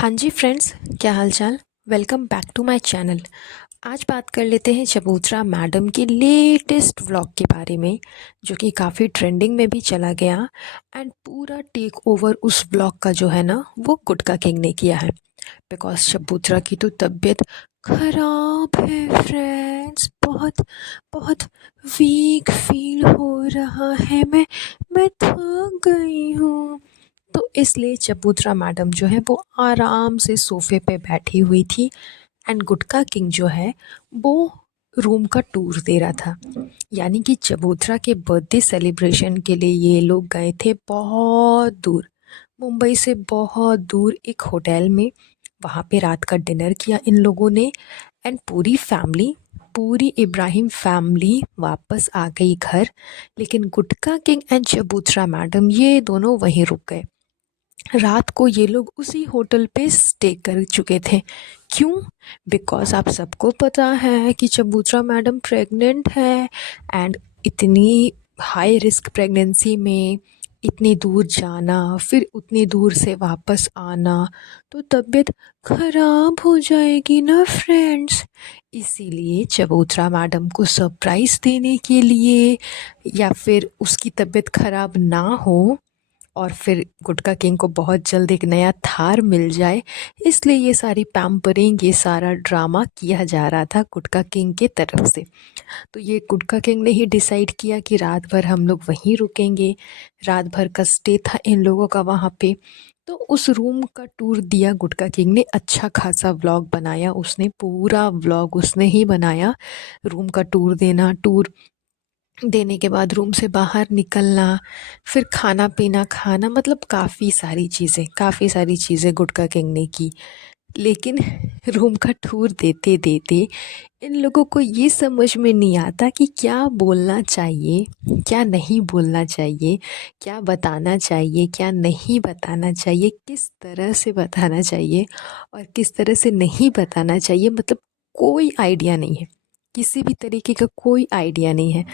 हाँ जी फ्रेंड्स, क्या हाल चाल। Welcome back to my channel. आज बात कर लेते हैं चबूतरा मैडम के लेटेस्ट व्लॉग के बारे में, जो कि काफ़ी ट्रेंडिंग में भी चला गया। एंड पूरा टेक ओवर उस व्लॉग का जो है ना, वो गुटका किंग ने किया है। बिकॉज चबूतरा की तो तबीयत खराब है फ्रेंड्स, बहुत बहुत वीक फील हो रहा है। मैं थक गई हूँ। तो इसलिए चबूतरा मैडम जो है वो आराम से सोफे पे बैठी हुई थी। एंड गुटका किंग जो है वो रूम का टूर दे रहा था। यानी कि चबूतरा के बर्थडे सेलिब्रेशन के लिए ये लोग गए थे बहुत दूर, मुंबई से बहुत दूर एक होटल में। वहाँ पे रात का डिनर किया इन लोगों ने। एंड पूरी फैमिली, पूरी इब्राहिम फैमिली वापस आ गई घर। लेकिन गुटका किंग एंड चबूतरा मैडम ये दोनों वहीं रुक गए। रात को ये लोग उसी होटल पे स्टे कर चुके थे। क्यों? बिकॉज़ आप सबको पता है कि चबूतरा मैडम प्रेग्नेंट है। एंड इतनी हाई रिस्क प्रेगनेंसी में इतनी दूर जाना, फिर उतनी दूर से वापस आना, तो तबीयत खराब हो जाएगी ना फ्रेंड्स। इसीलिए चबूतरा मैडम को सरप्राइज़ देने के लिए, या फिर उसकी तबीयत खराब ना हो और फिर गुटका किंग को बहुत जल्द एक नया थार मिल जाए, इसलिए ये सारी पैम्परिंग, ये सारा ड्रामा किया जा रहा था गुटका किंग के तरफ से। तो ये गुटका किंग ने ही डिसाइड किया कि रात भर हम लोग वहीं रुकेंगे। रात भर का स्टे था इन लोगों का वहाँ पे। तो उस रूम का टूर दिया गुटका किंग ने। अच्छा खासा व्लॉग बनाया उसने, पूरा व्लॉग उसने ही बनाया। रूम का टूर देना, टूर देने के बाद रूम से बाहर निकलना, फिर खाना पीना खाना, मतलब काफ़ी सारी चीज़ें गुटका किंग ने की। लेकिन रूम का टूर देते देते इन लोगों को ये समझ में नहीं आता कि क्या बोलना चाहिए, क्या नहीं बोलना चाहिए, क्या बताना चाहिए, क्या नहीं बताना चाहिए, किस तरह से बताना चाहिए और किस तरह से नहीं बताना चाहिए। मतलब कोई आइडिया नहीं है, किसी भी तरीके का कोई आइडिया नहीं है।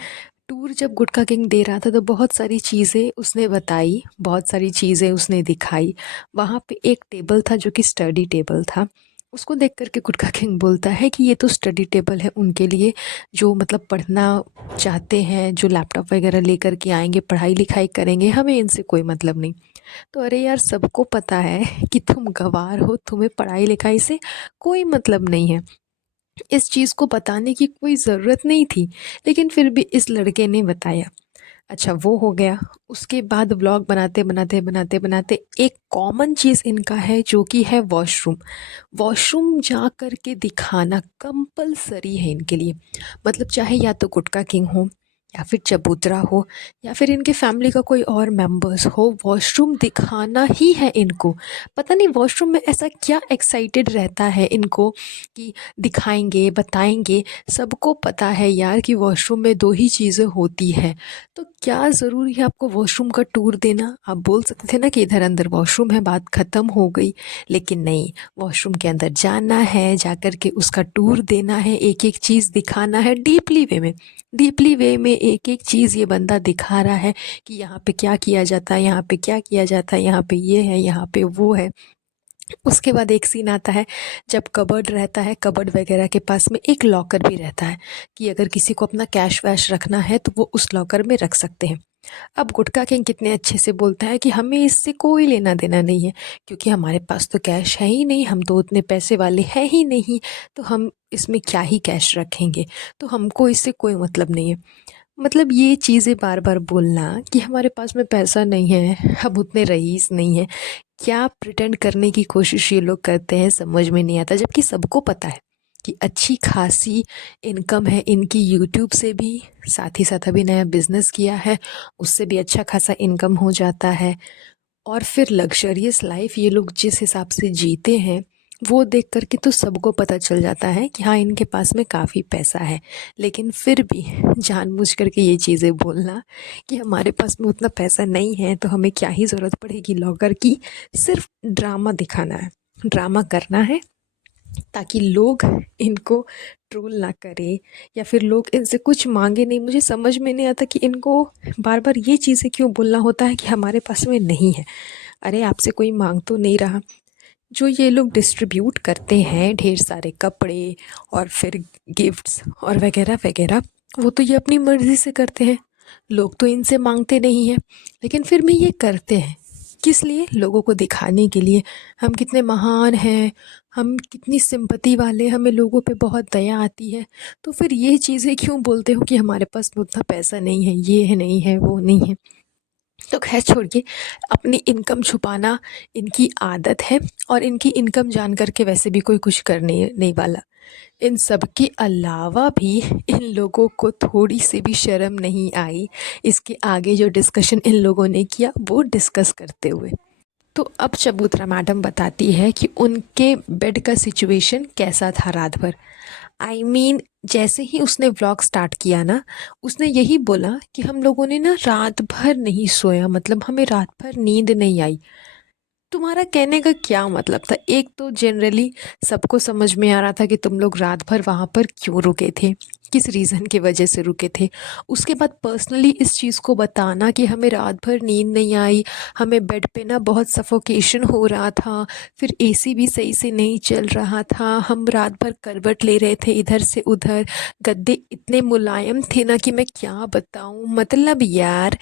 टूर जब गुटखा किंग दे रहा था तो बहुत सारी चीज़ें उसने बताई, बहुत सारी चीज़ें उसने दिखाई। वहाँ पे एक टेबल था जो कि स्टडी टेबल था। उसको देख कर के गुटखा किंग बोलता है कि ये तो स्टडी टेबल है उनके लिए, जो मतलब पढ़ना चाहते हैं, जो लैपटॉप वगैरह लेकर के आएंगे, पढ़ाई लिखाई करेंगे, हमें इनसे कोई मतलब नहीं। तो अरे यार, सबको पता है कि तुम गंवार हो, तुम्हें पढ़ाई लिखाई से कोई मतलब नहीं है। इस चीज़ को बताने की कोई ज़रूरत नहीं थी, लेकिन फिर भी इस लड़के ने बताया। अच्छा, वो हो गया। उसके बाद व्लॉग बनाते बनाते बनाते बनाते एक कॉमन चीज़ इनका है जो कि है वॉशरूम। वॉशरूम जा कर के दिखाना कंपलसरी है इनके लिए। मतलब चाहे या तो गुटका किंग हो, या फिर चबूतरा हो, या फिर इनके फैमिली का कोई और मेंबर्स हो, वॉशरूम दिखाना ही है इनको। पता नहीं वॉशरूम में ऐसा क्या एक्साइटेड रहता है इनको कि दिखाएंगे, बताएंगे। सबको पता है यार कि वॉशरूम में दो ही चीज़ें होती है। तो क्या ज़रूरी है आपको वॉशरूम का टूर देना? आप बोल सकते थे ना कि इधर अंदर वॉशरूम है, बात ख़त्म हो गई। लेकिन नहीं, वॉशरूम के अंदर जाना है, जाकर के उसका टूर देना है, एक एक चीज़ दिखाना है डीपली वे में। डीपली वे में एक एक चीज़ ये बंदा दिखा रहा है कि यहाँ पे क्या किया जाता है, यहाँ पे क्या किया जाता है, यहाँ पे ये है, यहाँ पे वो है। उसके बाद एक सीन आता है जब कबर्ड रहता है, कबर्ड वगैरह के पास में एक लॉकर भी रहता है कि अगर किसी को अपना कैश वैश रखना है तो वो उस लॉकर में रख सकते हैं। अब गुटका किंग कितने अच्छे से बोलता है कि हमें इससे कोई लेना देना नहीं है, क्योंकि हमारे पास तो कैश है ही नहीं, हम तो उतने पैसे वाले हैं ही नहीं, तो हम इसमें क्या ही कैश रखेंगे, तो हमको इससे कोई मतलब नहीं है। मतलब ये चीज़ें बार बार बोलना कि हमारे पास में पैसा नहीं है, हम उतने रईस नहीं हैं, क्या प्रिटेंड करने की कोशिश ये लोग करते हैं समझ में नहीं आता। जबकि सबको पता है कि अच्छी खासी इनकम है इनकी यूट्यूब से भी, साथ ही साथ अभी नया बिजनेस किया है, उससे भी अच्छा खासा इनकम हो जाता है। और फिर लग्जरियस लाइफ ये लोग जिस हिसाब से जीते हैं, वो देख कर के तो सबको पता चल जाता है कि हाँ, इनके पास में काफ़ी पैसा है। लेकिन फिर भी जानबूझ कर के ये चीज़ें बोलना कि हमारे पास में उतना पैसा नहीं है तो हमें क्या ही ज़रूरत पड़ेगी लॉकर की। सिर्फ ड्रामा दिखाना है, ड्रामा करना है, ताकि लोग इनको ट्रोल ना करें, या फिर लोग इनसे कुछ मांगे नहीं। मुझे समझ में नहीं आता कि इनको बार बार ये चीज़ें क्यों बोलना होता है कि हमारे पास में नहीं है। अरे, आपसे कोई मांग तो नहीं रहा, जो ये लोग डिस्ट्रीब्यूट करते हैं ढेर सारे कपड़े और फिर गिफ्ट्स और वगैरह वगैरह, वो तो ये अपनी मर्ज़ी से करते हैं। लोग तो इनसे मांगते नहीं हैं, लेकिन फिर भी ये करते हैं। किस लिए? लोगों को दिखाने के लिए हम कितने महान हैं, हम कितनी सिंपैथी वाले, हमें लोगों पे बहुत दया आती है। तो फिर ये चीज़ें क्यों बोलते हो कि हमारे पास उतना पैसा नहीं है, ये है नहीं है, वो नहीं है। तो खैर छोड़िए, अपनी इनकम छुपाना इनकी आदत है, और इनकी इनकम जान कर के वैसे भी कोई कुछ करने नहीं वाला। इन सब के अलावा भी इन लोगों को थोड़ी सी भी शर्म नहीं आई इसके आगे जो डिस्कशन इन लोगों ने किया वो डिस्कस करते हुए। तो अब चबूतरा मैडम बताती है कि उनके बेड का सिचुएशन कैसा था रात भर। जैसे ही उसने व्लॉग स्टार्ट किया ना, उसने यही बोला कि हम लोगों ने ना रात भर नहीं सोया, मतलब हमें रात भर नींद नहीं आई। तुम्हारा कहने का क्या मतलब था? एक तो जनरली सबको समझ में आ रहा था कि तुम लोग रात भर वहाँ पर क्यों रुके थे, किस रीज़न की वजह से रुके थे। उसके बाद पर्सनली इस चीज़ को बताना कि हमें रात भर नींद नहीं आई, हमें बेड पे ना बहुत सफोकेशन हो रहा था, फिर एसी भी सही से नहीं चल रहा था, हम रात भर करवट ले रहे थे इधर से उधर, गद्दे इतने मुलायम थे ना कि मैं क्या बताऊँ। मतलब यार,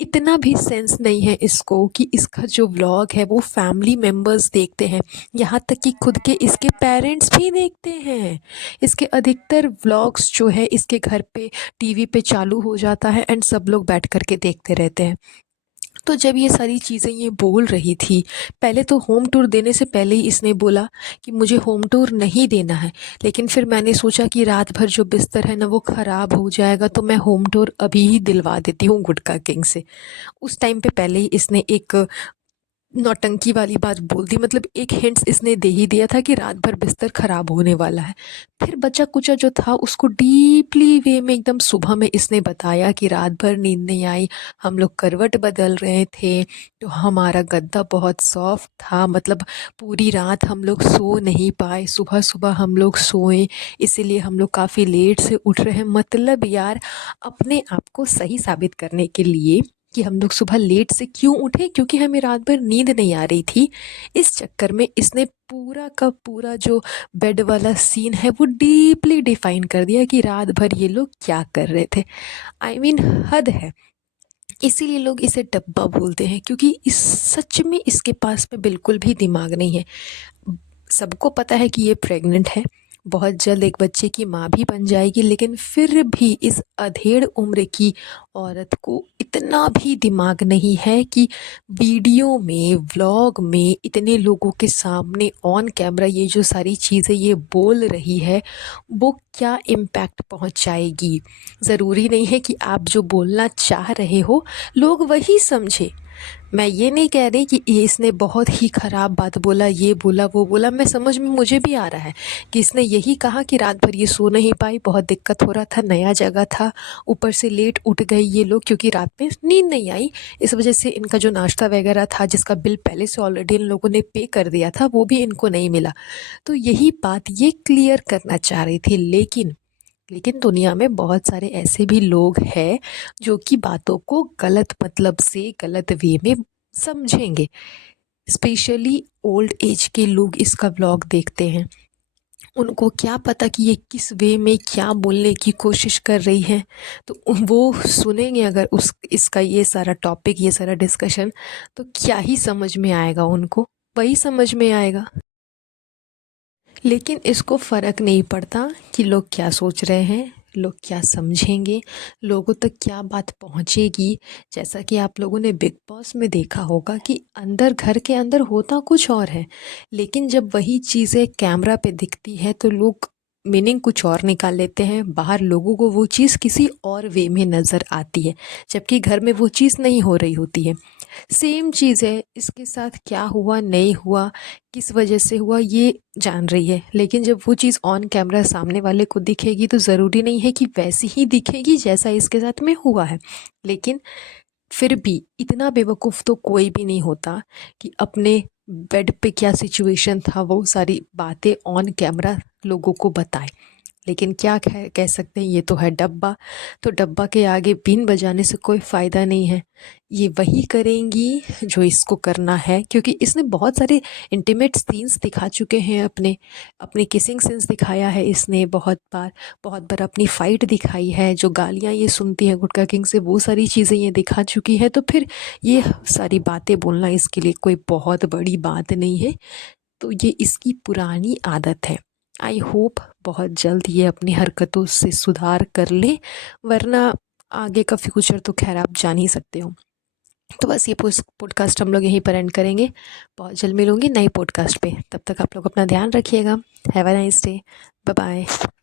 इतना भी सेंस नहीं है इसको कि इसका जो व्लॉग है वो फैमिली मेम्बर्स देखते हैं, यहाँ तक कि खुद के इसके पेरेंट्स भी देखते हैं। इसके अधिकतर व्लॉग्स जो है इसके घर पे टीवी पे चालू हो जाता है एंड सब लोग बैठ कर के देखते रहते हैं। तो जब ये सारी चीज़ें ये बोल रही थी, पहले तो होम टूर देने से पहले ही इसने बोला कि मुझे होम टूर नहीं देना है, लेकिन फिर मैंने सोचा कि रात भर जो बिस्तर है ना वो ख़राब हो जाएगा, तो मैं होम टूर अभी ही दिलवा देती हूँ गुटका किंग से। उस टाइम पे पहले ही इसने एक नौटंकी वाली बात बोल दी, मतलब एक हिंट्स इसने दे ही दिया था कि रात भर बिस्तर खराब होने वाला है। फिर बचा कुचा जो था उसको डीपली वे में एकदम सुबह में इसने बताया कि रात भर नींद नहीं आई, हम लोग करवट बदल रहे थे, तो हमारा गद्दा बहुत सॉफ्ट था, मतलब पूरी रात हम लोग सो नहीं पाए, सुबह सुबह हम लोग सोए, इसीलिए हम लोग काफ़ी लेट से उठ रहे हैं। मतलब यार, अपने आप को सही साबित करने के लिए कि हम लोग सुबह लेट से क्यों उठे, क्योंकि हमें रात भर नींद नहीं आ रही थी, इस चक्कर में इसने पूरा का पूरा जो बेड वाला सीन है वो डीपली डिफाइन कर दिया कि रात भर ये लोग क्या कर रहे थे। हद है। इसीलिए लोग इसे डब्बा बोलते हैं, क्योंकि इस सच में इसके पास में बिल्कुल भी दिमाग नहीं है। सबको पता है कि ये प्रेग्नेंट है, बहुत जल्द एक बच्चे की माँ भी बन जाएगी, लेकिन फिर भी इस अधेड़ उम्र की औरत को इतना भी दिमाग नहीं है कि वीडियो में, व्लॉग में, इतने लोगों के सामने ऑन कैमरा ये जो सारी चीज़ें ये बोल रही है वो क्या इम्पैक्ट पहुंचाएगी। ज़रूरी नहीं है कि आप जो बोलना चाह रहे हो लोग वही समझे। मैं ये नहीं कह रही कि ये इसने बहुत ही ख़राब बात बोला, ये बोला, वो बोला। मैं समझ में मुझे भी आ रहा है कि इसने यही कहा कि रात भर ये सो नहीं पाई, बहुत दिक्कत हो रहा था, नया जगह था, ऊपर से लेट उठ गए ये लोग क्योंकि रात में नींद नहीं आई, इस वजह से इनका जो नाश्ता वगैरह था जिसका बिल पहले से ऑलरेडी इन लोगों ने पे कर दिया था वो भी इनको नहीं मिला। तो यही बात ये क्लियर करना चाह रही थी। लेकिन दुनिया में बहुत सारे ऐसे भी लोग हैं जो कि बातों को गलत मतलब से, गलत वे में समझेंगे। स्पेशली ओल्ड एज के लोग इसका व्लॉग देखते हैं, उनको क्या पता कि ये किस वे में क्या बोलने की कोशिश कर रही है। तो वो सुनेंगे अगर उस इसका ये सारा टॉपिक, ये सारा डिस्कशन, तो क्या ही समझ में आएगा उनको? वही समझ में आएगा। लेकिन इसको फ़र्क नहीं पड़ता कि लोग क्या सोच रहे हैं, लोग क्या समझेंगे, लोगों तक क्या बात पहुंचेगी। जैसा कि आप लोगों ने बिग बॉस में देखा होगा कि अंदर, घर के अंदर होता कुछ और है, लेकिन जब वही चीज़ें कैमरा पे दिखती है तो लोग मीनिंग कुछ और निकाल लेते हैं, बाहर लोगों को वो चीज़ किसी और वे में नज़र आती है, जबकि घर में वो चीज़ नहीं हो रही होती है। सेम चीज़ है इसके साथ, क्या हुआ नहीं हुआ, किस वजह से हुआ, ये जान रही है, लेकिन जब वो चीज़ ऑन कैमरा सामने वाले को दिखेगी तो ज़रूरी नहीं है कि वैसी ही दिखेगी जैसा इसके साथ में हुआ है। लेकिन फिर भी इतना बेवकूफ़ तो कोई भी नहीं होता कि अपने बेड पे क्या सिचुएशन था वो सारी बातें ऑन कैमरा लोगों को बताए। लेकिन क्या कह सकते हैं, ये तो है डब्बा। तो डब्बा के आगे बीन बजाने से कोई फ़ायदा नहीं है। ये वही करेंगी जो इसको करना है, क्योंकि इसने बहुत सारे इंटीमेट सीन्स दिखा चुके हैं, अपने अपने किसिंग सीन्स दिखाया है इसने बहुत बार अपनी फ़ाइट दिखाई है, जो गालियाँ ये सुनती है गुटका किंग से, वो सारी चीज़ें ये दिखा चुकी है। तो फिर ये सारी बातें बोलना इसके लिए कोई बहुत बड़ी बात नहीं है। तो ये इसकी पुरानी आदत है। आई होप बहुत जल्द ये अपनी हरकतों से सुधार कर ले, वरना आगे का फ्यूचर तो खैर आप जान ही सकते हो। तो बस ये पॉडकास्ट हम लोग यहीं पर एंड करेंगे। बहुत जल्द मिलूंगी नई पॉडकास्ट पे। तब तक आप लोग अपना ध्यान रखिएगा। Have a nice day. Bye bye.